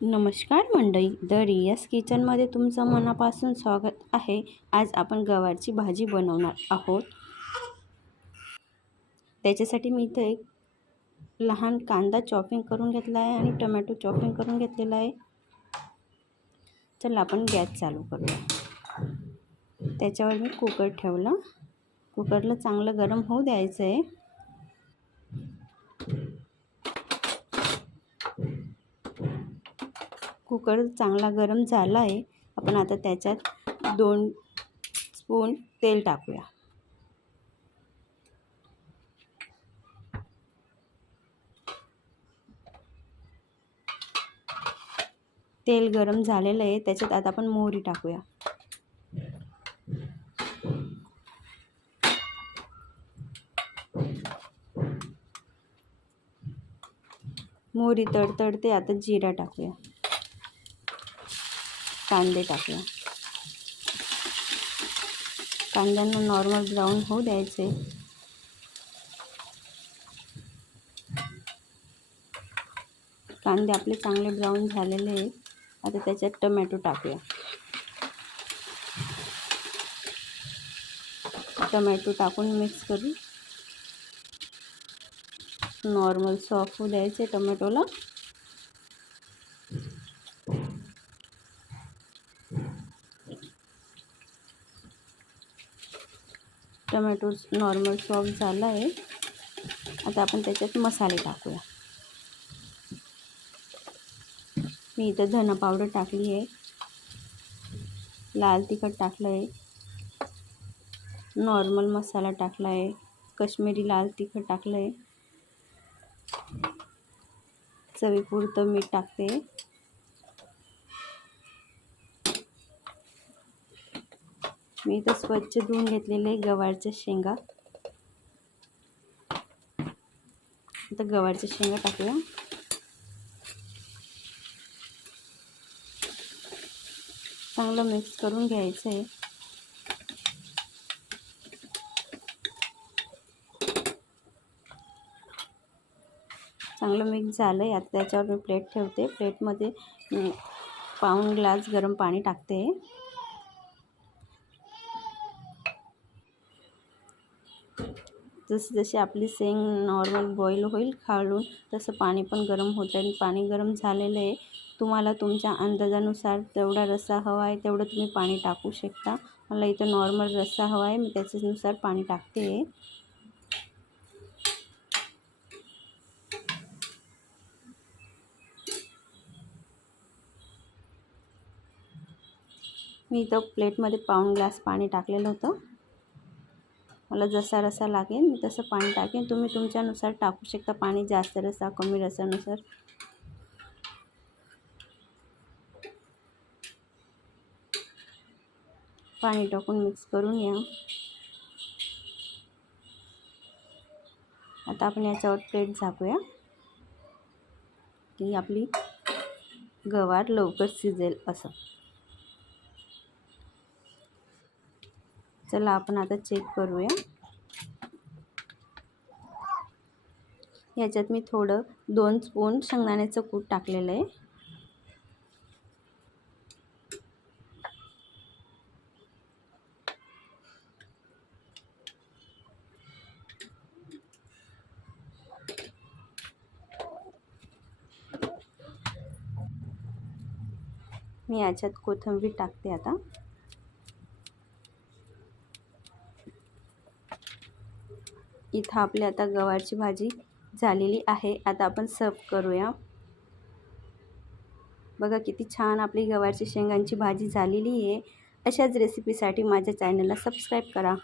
नमस्कार मंडळी, द रियाज किचनमध्ये तुमचं मनापासून स्वागत आहे। आज आपण गवारची भाजी बनवणार आहोत। त्याच्यासाठी मी इथे एक लहान कांदा चॉपिंग करून घेतला आहे आणि टोमॅटो चॉपिंग करून घेतलेला आहे। चला आपण गॅस चालू करूया। त्याच्यावर मी कुकर ठेवला। कुकरला चांगलं गरम होऊ द्यायचं आहे। कुकर चांगला गरम झाला आहे। आपण आता त्याच्यात 2 स्पून तेल टाकूया। तेल गरम झालेलं आहे। त्याच्यात आता आपण मोहरी टाकूया। मोहरी तडतडते। आता जिरा टाकूया। कांदे टाकूया। कांद्यांना नॉर्मल ब्राऊन होऊ द्यायचे। कांदे आपले चांगले ब्राऊन झालेले आहेत। आता त्याच्यात टोमॅटो टाकूया। टोमॅटो टाकून मिक्स करू। नॉर्मल सॉफ्ट होऊ द्यायचे टोमॅटोला। टोमॅटो नॉर्मल सॉफ्ट झाला आहे। आता आपण त्याच्यात मसाले टाकूया। मी इथं धना पावडर टाकली आहे, लाल तिखट टाकलं आहे, नॉर्मल मसाला टाकला आहे, काश्मीरी लाल तिखट टाकलं आहे, चवीपुरतं मीठ टाकते। मी इथं स्वच्छ धुवून घेतलेले गवारच्या शेंगा। आता गवारच्या शेंगा टाकूया। चांगलं मिक्स करून घ्यायचं आहे। चांगलं मिक्स झालं आहे। आता त्याच्यावर मी प्लेट ठेवते। प्लेटमध्ये पाऊण ग्लास गरम पाणी टाकते। जशी आपली शेंग नॉर्मल बॉईल होईल खालून, तसं पाणी पण गरम होतं आहे। पाणी गरम झालेलं आहे। तुम्हाला तुमच्या अंदाजानुसार तेवढा रस्सा हवा आहे तेवढं तुम्ही पाणी टाकू शकता। मला इथं नॉर्मल रस्सा हवा आहे, मी त्याच्यानुसार पाणी टाकते। मी इथं प्लेटमध्ये पाऊण ग्लास पाणी टाकलेलं होतं। मला जसा रस्सा लागेल मी तसं पाणी टाकेन। तुम्ही तुमच्यानुसार टाकू शकता पाणी, जास्त रस्सा कमी रस्सानुसार। पाणी टाकून मिक्स करून या। आता आपण याच्यावर प्लेट झाकूया की आपली गवार लवकर शिजेल असं। चला आपण आता चेक करूया। याच्यात मी थोडं 2 स्पून शेंगदाण्याचं कूट टाकलेलं आहे। मी याच्यात कोथिंबीर टाकते आता। इथं आपली आता गवारची भाजी झालेली आहे। आता आपण सर्व करूया। बघा किती छान आपली गवारची शेंगांची भाजी झालेली आहे। अशाच रेसिपीसाठी माझ्या चॅनलला सबस्क्राईब करा।